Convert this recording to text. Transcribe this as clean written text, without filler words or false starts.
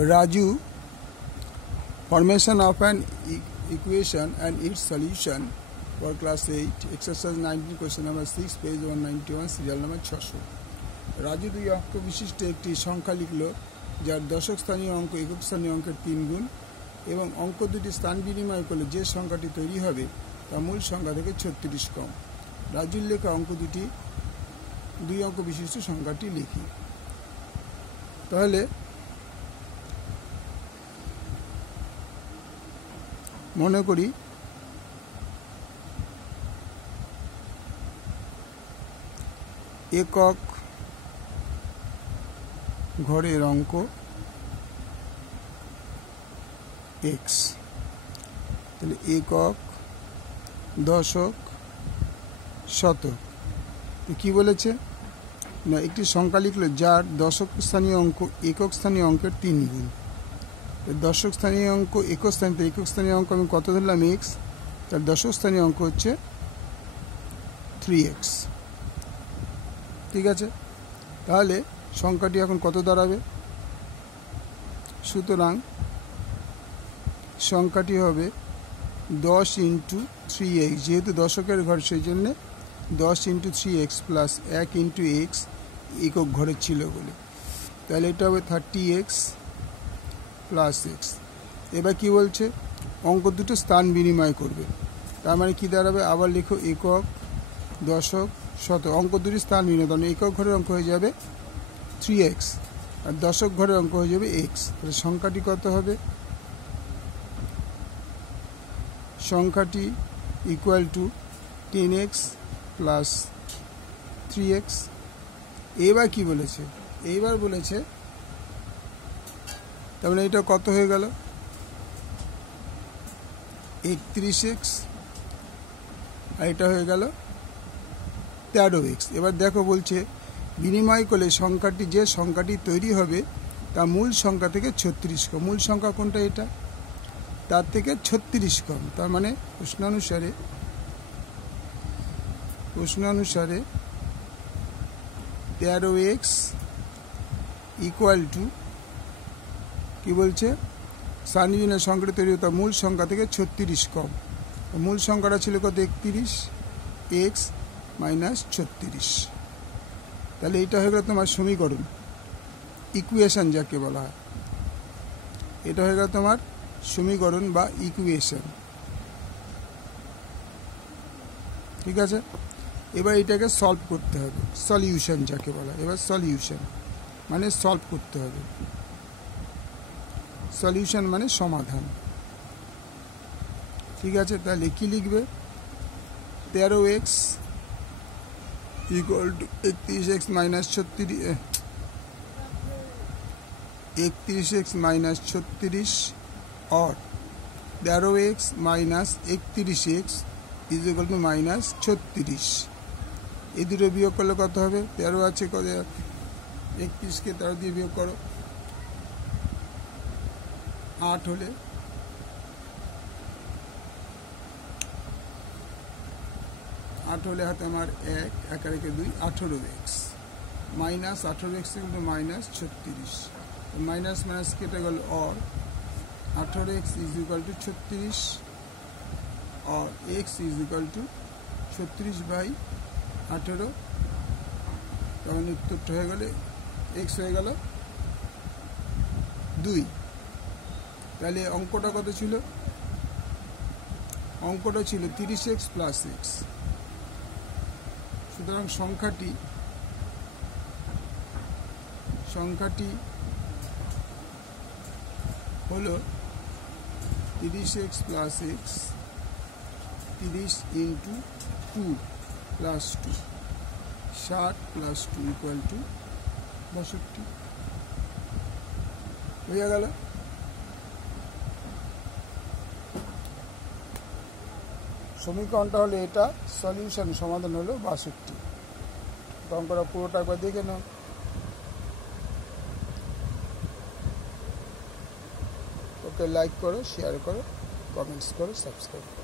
Raju, formation of an equation and its solution for class 8, exercise 19, question number 6, page 191, serial number 600. Raju দুই অঙ্ক বিশিষ্ট একটি সংখ্যা লিখল যার দশক স্থানীয় অঙ্ক একক স্থানীয় অঙ্কের 3 গুণ এবং অঙ্ক দুটি স্থান বিনিময় করলে যে সংখ্যাটি তৈরি হবে তা মূল সংখ্যা থেকে 36 কম। রাজুর লেখা অঙ্ক দুটি দুই অঙ্ক বিশিষ্ট সংখ্যাটি লিখি। তাহলে মনে করি একক ঘরের অঙ্ক x, তাহলে একক, দশক, শতক। কি বলেছে না, একটি সংখ্যা লিখলো যার দশক স্থানীয় অঙ্ক একক স্থানীয় অঙ্কের 3 গুণ। দশক স্থানীয় অঙ্ক একক স্থানীয় অঙ্ক আমি কত ধরলাম x, তার দশক স্থানীয় অঙ্ক হচ্ছে 3x। ঠিক আছে, তাহলে সংখ্যাটি এখন কত দাঁড়াবে? সুতরাং সংখ্যাটি হবে 10 × 3x, যেহেতু দশকের ঘর সেই জন্যে 10 × 3x প্লাস 1 × x একক ঘরের ছিল বলে, তাহলে এটা হবে 30x প্লাস x। এবার কি বলছে, অঙ্ক দুটো স্থান বিনিময় করবে, তার মানে কি দাঁড়াবে? আবার লিখো একক, দশক, শতক। অঙ্ক দুটি স্থান বিনিময়, তাহলে একক ঘরের অঙ্ক হয়ে যাবে 3x আর দশক ঘরের অঙ্ক হয়ে যাবে x। তাহলে সংখ্যাটি কত হবে? সংখ্যাটি equal to 10x plus 3x। এবার কি বলেছে? এইবার বলেছে তাহলে এটা কত হয়ে গেল? 31x আর এটা হয়ে গেল 13x। এবার দেখো বলছে বিনিময় করলে সংখ্যাটি যে সংখ্যাটি তৈরি হবে তা মূল সংখ্যা থেকে 36 কম। মূল সংখ্যা কোনটা? এটা, তার থেকে 36 কম। তার মানে প্রশ্নানুসারে 13x ইকুয়াল টু কি বলছে, স্থানীয় সংখ্যাটি তৈরি হবে তার মূল সংখ্যা থেকে 36 কম। মূল সংখ্যাটা ছিল কত? 31x minus 36। তাহলে এটা হয়ে গেল তোমার সমীকরণ, ইকুয়েশন যাকে বলা হয়। এটা হয়ে গেল তোমার সমীকরণ বা ইকুয়েশন। ঠিক আছে, এবার এটাকে সলভ করতে হবে, সলিউশন যাকে বলা হয়। এবার সলিউশন মানে সলভ করতে হবে, সলিউশন মানে সমাধান। ঠিক আছে, তাহলে কি লিখবে? 13x equal to 31x minus 36 और 13x minus 31x is equal to minus 36। এই দুটো বিয়োগ করলে কত হবে? 13 আছে, কত 31কে 13 দিয়ে বিয়োগ করো, 8 হলে 8 হলে হাতে আমার 1 1 আর 2 18x minus 18x equal to minus 36। Minus minus কেটে গেল और 18x ইজ ইকুয়াল টু 36 और x ইজ ইকুয়াল টু 36/18। তখন উত্তরটা হয়ে গেলে x হয়ে গেল 2। তাহলে অঙ্কটা কত ছিল? অঙ্কটা ছিল 30x প্লাস x। সুতরাং সংখ্যাটি হলো 30x plus x, 30 into 2 plus 2, 60 plus 2 equal to 62 হয়ে গেল। সমীকরণটা হলো এটা, সলিউশন সমাধান হলো 62। অঙ্কটা পুরোটা একবার দেখে নাও। ওকে, লাইক করো, শেয়ার করো, কমেন্টস করো, সাবস্ক্রাইব করো।